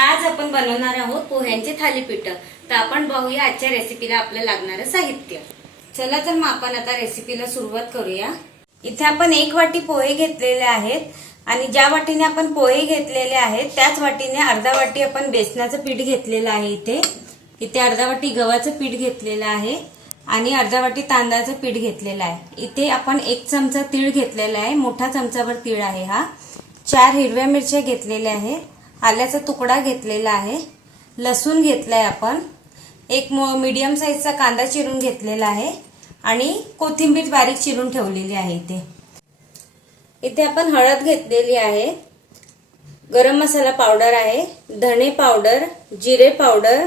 आज आपण बनवणार आहोत पोह्यांचे थालीपीठ। तर आपण बघूया आजच्या रेसिपीला आपल्याला लागणारं साहित्य। चला तर मग आपण आता रेसिपीला सुरुवात करूया। इथे आपण 1 वाटी पोहे घेतलेले आहेत आणि ज्या वाटीने आपण पोहे घेतलेले आहेत त्याच वाटीने अर्धा वाटी आपण बेसनाचं पीठ घेतलेलं आहे। इथे अर्धा वाटी गव्हाचं पीठ घेतलेलं आहे आणि अर्धा वाटी तांदळाचं पीठ घेतलेलं आहे। इथे आपण 1 चमचा तीळ घेतलेला आहे, मोठा चमचाभर तीळ आहे हा। 4 हिरव्या मिरच्या घेतलेल्या आहे, आल्याचा तुकडा घेतलेला आहे, लसूण घेतलाय आपण, एक मीडियम साईजचा कांदा चिरून घेतलेला आहे आणि कोथिंबीर बारीक चिरून ठेवलेली आहे। इथे आपण हळद घेतलेली आहे, गरम मसाला पावडर आहे, धणे पावडर, जिरे पावडर,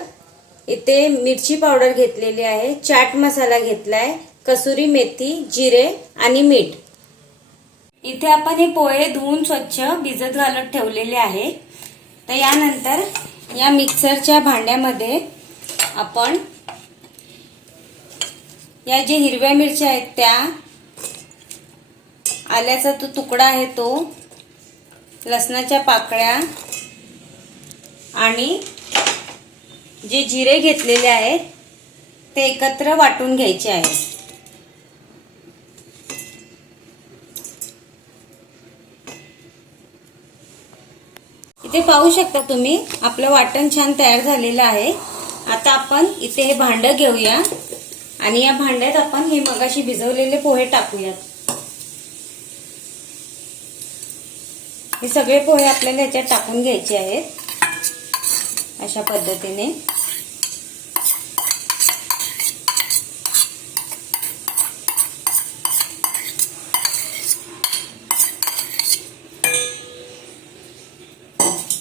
इथे मिरची पावडर घेतलेली आहे, चाट मसाला घेतलाय, कसुरी मेथी, जिरे आणि मीठ। इथे आपण हे पोहे धुवून स्वच्छ भिजत घालत ठेवलेले आहे। तर यानंतर या मिक्सरच्या भांड्यामध्ये आपण या जे हिरव्या मिरच्या आहेत त्या, आल्याचा तो तुकडा आहे तो, लसणाच्या पाकळ्या आणि जे जिरे घेतलेले आहेत ते एकत्र वाटून घ्यायचे आहे। इथे पाहू शकता तुम्ही आपलं वाटण छान तयार झालेलं आहे। आता आपण इथे हे भांडं घेऊया आणि या भांड्यात आपण हे मगाशी भिजवलेले पोहे टाकूयात। हे सगळे पोहे आपल्याला याच्यात टाकून घ्यायचे आहेत अशा पद्धतीने।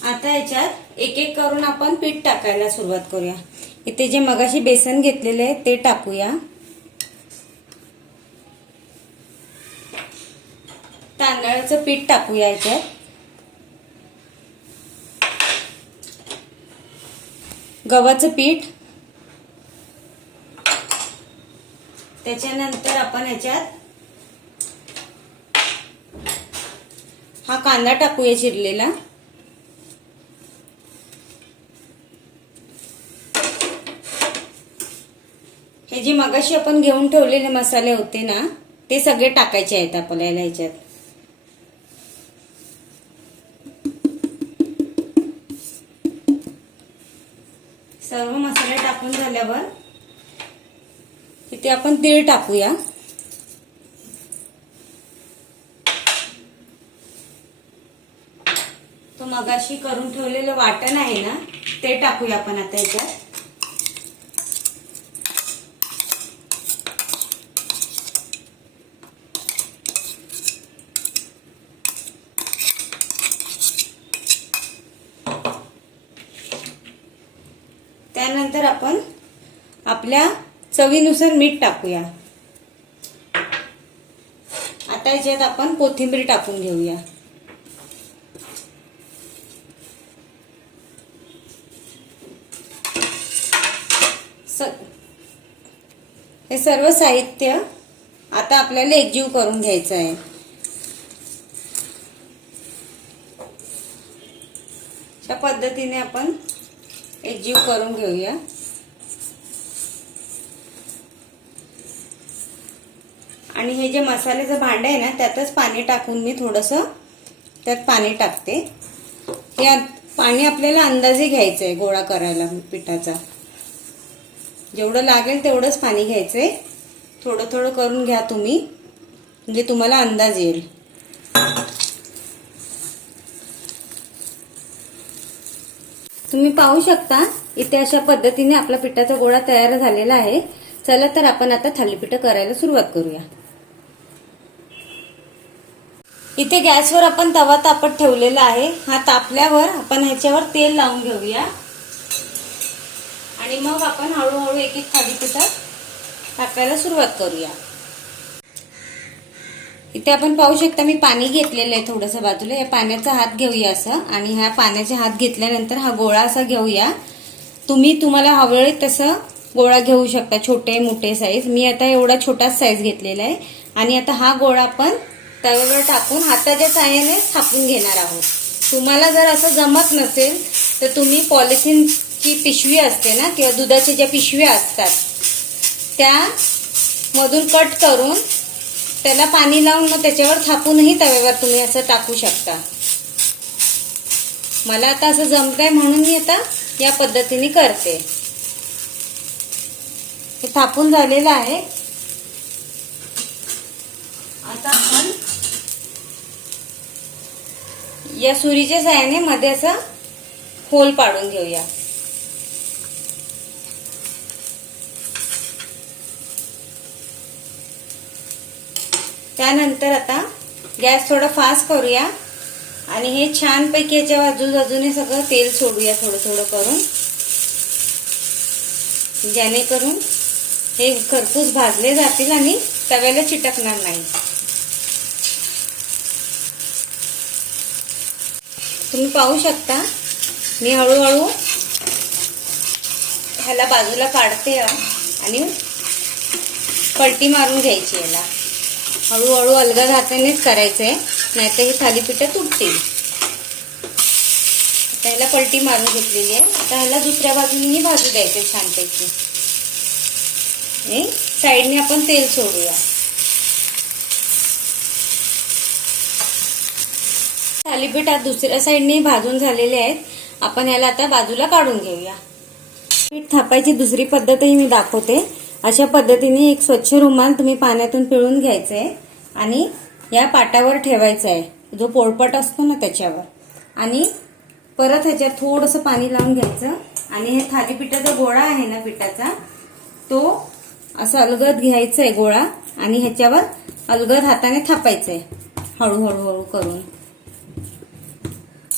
आता याच्यात एक एक करून आपण पीठ टाकायला सुरुवात करूया। इथे जे मगाशी बेसन घेतलेले आहे ते टाकूया, तांदळाचं पीठ टाकूया याच्यात, गव्हाचं पीठ, त्याच्यानंतर आपण याच्यात हा कांदा टाकूया चिरलेला, हे जे मगाशी आपण घेऊन ठेवलेले मसाले होते ना ते सगळे टाकायचे आहेत आपल्याला याच्यात। सर्व मसाले टाकून झाल्यावर इथे आपण तीळ टाकूया, तो मगाशी करून ठेवलेलं वाटण आहे ना ते टाकूया आपण आता याच्यात। त्यानंतर आपण आपल्या चवीनुसार मीठ टाकूया। आता याच्यात आपण कोथिंबीर टाकून घेऊया। हे सर्व साहित्य आता आपल्याला एकजीव करून घ्यायचं आहे। अशा पद्धतीने आपण एकजीव करून घेऊया। आणि हे जे मसाल्याचं भांड आहे ना त्यातच पाणी टाकून मी थोडंसं त्यात पाणी टाकते। हे पाणी आपल्याला अंदाजे घ्यायचं आहे गोळा करायला पिठाचा, जेवढं लागेल तेवढंच पाणी घ्यायचंय। थोडं थोडं करून घ्या तुम्ही, म्हणजे तुम्हाला अंदाज येईल। तुम्ही पाहू शकता इथे अशा पद्धतीने आपला पिठाचा गोळा तयार झालेला आहे। चला तर आपण आता थालीपीठ करायला सुरुवात करूया। इथे गॅसवर आपण तवा तापत ठेवलेला आहे, हा तापल्यावर आपण ह्याच्यावर तेल लावून घेऊया आणि मग आपण हळूहळू एक एक थालीपीठ टाकायला सुरुवात करूया। इथे आपण पाहू शकता मी पाणी घेतलेलं आहे थोडंसं बाजूला, या पाण्याचा हात घेऊया असं आणि ह्या पाण्याचा हात घेतल्यानंतर हा गोळा असा घेऊया। तुम्हाला हवं तसं गोळा घेऊ शकता, छोटे मोठे साईज। मी आता एवढा छोटाच साईज घेतलेला आहे आणि आता हा गोळा आपण तव्यावर टाकून हाताच्या साहाय्याने थापून घेणार आहोत। तुम्हाला जर असं जमत नसेल तर तुम्ही पॉलिथिनची पिशवी असते ना किंवा दुधाच्या ज्या पिशव्या असतात त्या मधून कट करून त्याला पाणी लावून मग त्याच्यावर थापूनही तव्यावर तुम्ही असं टाकू शकता. मला आता असं जमतंय म्हणून मी आता या पद्धतीने करते. हे थापून झालेलं आहे. आता आपण या सुरीच्या साहाय्याने मध्ये असं होल पाडून घेऊया. त्यानंतर आता गॅस थोडा फास्ट करूया आणि हे छानपैकी याच्या बाजूने सगळं तेल सोडूया थोडं थोडं करून, जेणेकरून हे खरपूस भाजले जातील आणि तव्याला चिटकणार नाही. तुम्ही पाहू शकता मी हळूहळू ह्याला बाजूला काढते आणि पलटी मारून घ्यायची. याला हळूहळू अलगद हातानेच करायचंय, नाहीतर हे थालीपीठ तुटतील. आता ह्याला पलटी मारून घेतलेली आहे. आता ह्याला दुसऱ्या बाजूनेही भाजू द्यायचं छानपैकी. साईडने आपण तेल सोडूया. थालीपीठ आता दुसऱ्या साईडने भाजून झालेले आहेत. आपण ह्याला आता बाजूला काढून घेऊया. पीठ थापायची दुसरी पद्धतही मी दाखवते. अशा पद्धतीने एक स्वच्छ रुमाल तुम्ही पाण्यातून पिळून घ्यायचा आहे आणि या पाटावर ठेवायचा आहे, जो पोळपाट असतो ना त्याच्यावर, आणि परत ह्याच्यात थोडंसं पाणी लावून घ्यायचं आणि हे थालीपीठाचा गोळा आहे ना पिठाचा, तो असं अलगद घ्यायचा आहे गोळा आणि ह्याच्यावर अलगद हाताने थापायचं आहे हळूहळू करून.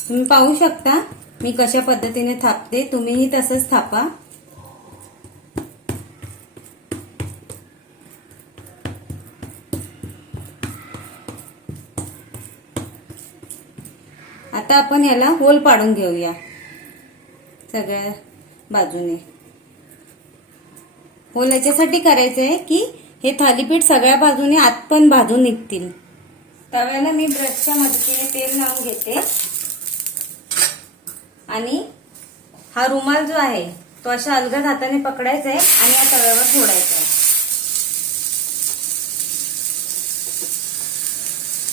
तुम्ही पाहू शकता मी कशा पद्धतीने थापते. तुम्हीही तसंच थापा. आता आपण याला होल पाडून घेऊया सगळ्या बाजूने. होल याच्यासाठी करायचं आहे की हे थालीपीठ सगळ्या बाजूने आत पण भाजून निघतील. तव्याला मी ब्रशच्या मदतीने तेल लावून घेते आणि हा रुमाल जो आहे तो अशा अलगद हाताने पकडायचा आहे आणि या तव्यावर सोडायचा आहे.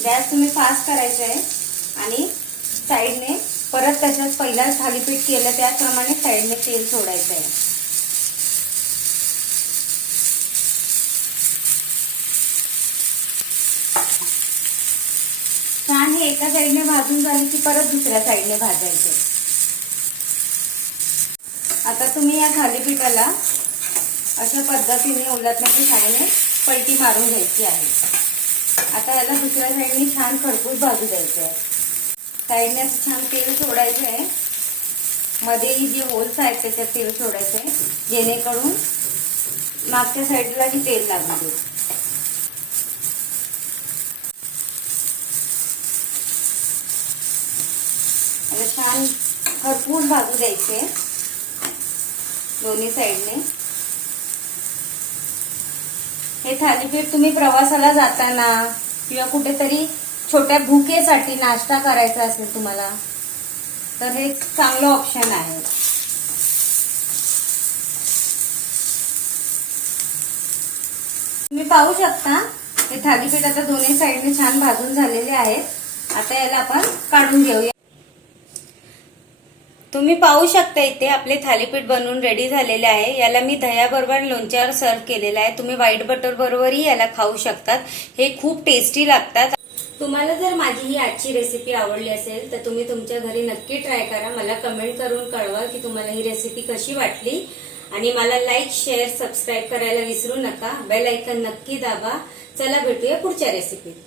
गॅस तुम्ही फास्ट करायचा आहे आणि साईडने परत तशाच पहिला थालीपीठ केलं त्याप्रमाणे साईडने तेल सोडायचं आहे. छान हे एका साईडने भाजून झाले की परत दुसऱ्या साईडने भाजायचे. आता तुम्ही या थालीपीठाला अशा पद्धतीने उलटण्याच्या साहाय्याने पलटी मारून घ्यायची आहे. आता याला दुसऱ्या साईडने छान खरपूस भाजू द्यायचं आहे. साईडने असं छान तेल सोडायचं आहे. मध्येही जे होल्स आहेत त्याच्यात तेल सोडायचं आहे, जेणेकरून मागच्या साईडलाही तेल लागू दे. आता छान खरपूस भाजू द्यायचे दोन्ही साईडने. हे थालीपीठ तुम्ही प्रवासाला जाताना किंवा कुठेतरी छोट्या भुकेसाठी नाश्ता करायचा असेल तुम्हाला तर हे चांगलं ऑप्शन आहे. तुम्ही पाहू शकता हे थालीपीठ आता दोन्ही साईडने छान भाजून झालेले आहेत. आता याला आपण काढून घेऊया. तुम्ही पाहू शकता इथे आपले थालीपीठ बनवून रेडी झालेले आहे. याला मी दह्याबरोबर लोणच्यावर सर्व केलेला आहे. तुम्ही व्हाईट बटर बरोबरही याला खाऊ शकतात. हे खूप टेस्टी लागतात. तुम्हाला जर माझी ही आजची रेसिपी आवडली असेल तर तुम्ही तुमच्या घरी नक्की ट्राय करा. मला कमेंट करून कळवा की तुम्हाला ही रेसिपी कशी वाटली आणि मला लाईक, शेअर, सबस्क्राईब करायला विसरू नका. बेल आयकॉन नक्की दाबा. चला भेटूया पुढच्या रेसिपीत.